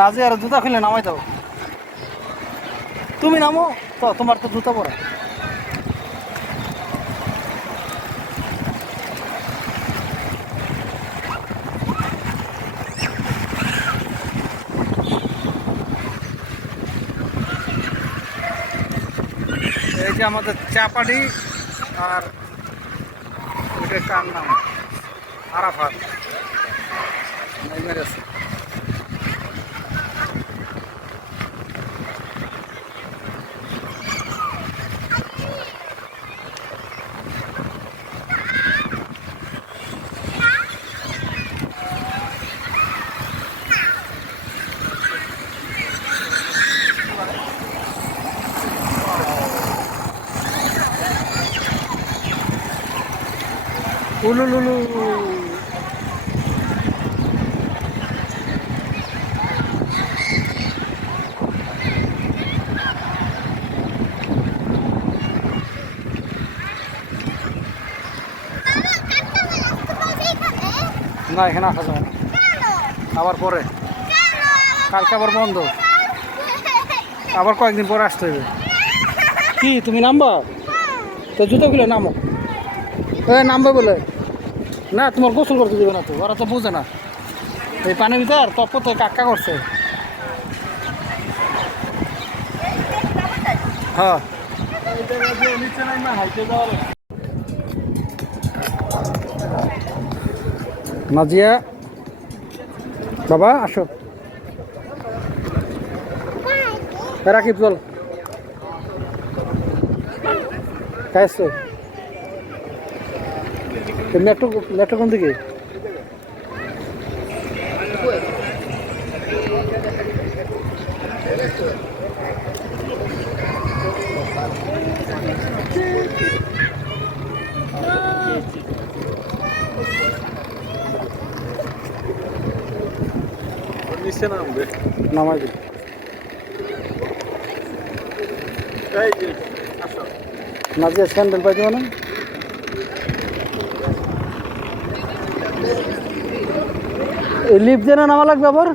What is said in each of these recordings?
নাজে আর জুতা খুলে নামাই দাও। তুমি নামো, তো তোমার তো জুতা পরা। এই যে আমাদের চাপাটি আর এটা কার নাম? আরাফাত। নেমে উলুলুলু না এখানে আসা যাবে না। আবার পরে। কালকে আবার বন্ধ। আবার কয়েকদিন পরে আসতে হবে কি তুমি নামবা? তো জুতোগুলো নামো। নামবে বলে। না, তোমার গোসল করতে দেবে না তো, ওরা তো বুঝে না। এই পানির ভিতর তপ তো কাক্কা করছে। হ্যাঁ। নাজিয়া, বাবা, আসো। রাকিব, চল। খাইছো মেট্রো মেট্রো কোন দিকে? নিচে নামবে। নামাই দিন নাজিয়া স্যান্ডেল পাই দেবো না? এই জেনে নামা লাগবে আবার?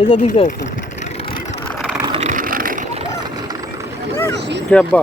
এই যে দিকে আছে। আব্বা?